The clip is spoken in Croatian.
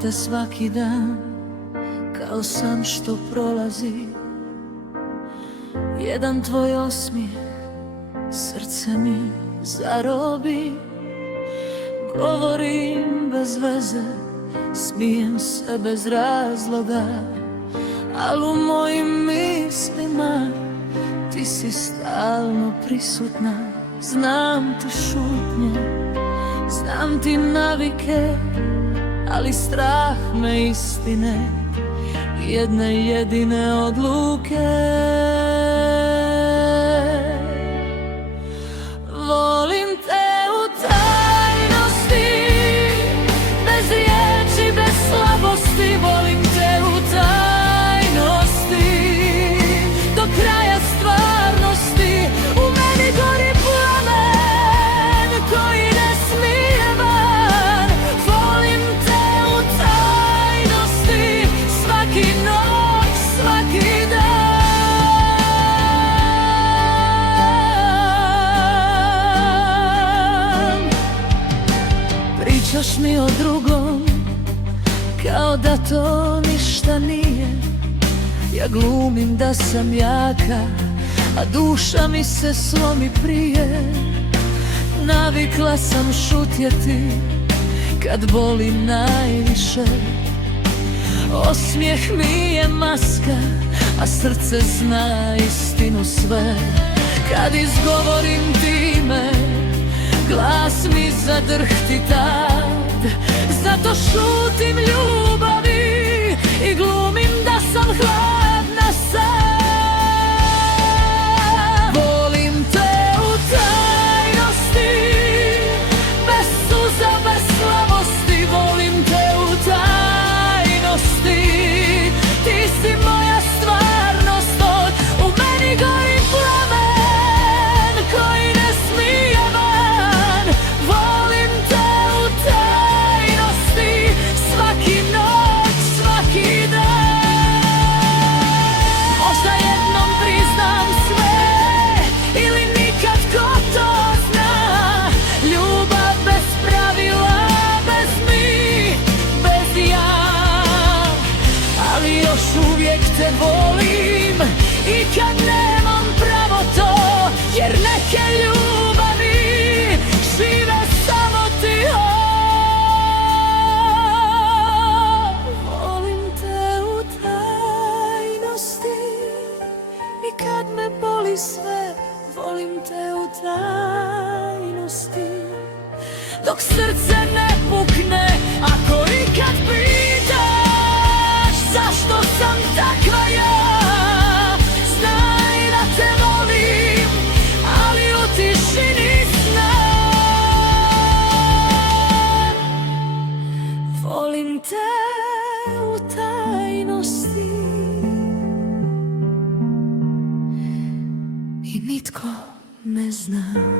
te svaki dan, kao san što prolazi. Jedan tvoj osmijeh srce mi zarobi. Govorim bez veze, smijem se bez razloga, al u mojim mislima ti si stalno prisutna. Znam ti šutnje, znam ti navike, ali strah me istine, jedne jedine odluke. Volim te u tajnosti, bez riječi, bez slabosti. Volim te u tajnosti, do kraja stvarnosti. U meni gori plamen koji ne smije van. Volim te u tajnosti, svaki noć, svaki dan. Pričaš mi o drugom, kao da to ništa nije. Ja glumim da sam jaka, a duša mi se slomi prije. Navikla sam šutjeti kad boli najviše. Osmijeh mi je maska, a srce zna istinu sve. Kad izgovorim ti ime, glas mi zadrhti tad. Zato šutim ljubavi i glumim da sam hladna sad. Volim te u tajnosti, bez suza, bez slabosti. Volim te u tajnosti, ti si moja stvarnost. U meni gori plamen koji ne smije van. Volim te u tajnosti, svaki noć, svaki dan. Možda jednom priznam sve, ili nikad, ko to zna. Ljubav bez pravila, bez mi, bez ja. Ali još uvijek te volim i kad nemam pravo to, jer neke ljubavi žive samo ti. Volim te u tajnosti i kad me boli sve. Volim te u tajnosti, dok srce ne pukne. Ako ikad pitaš zašto sam takva ja, znaj da te volim, ali u tišini sna. Volim te u tajnosti i nitko ne zna.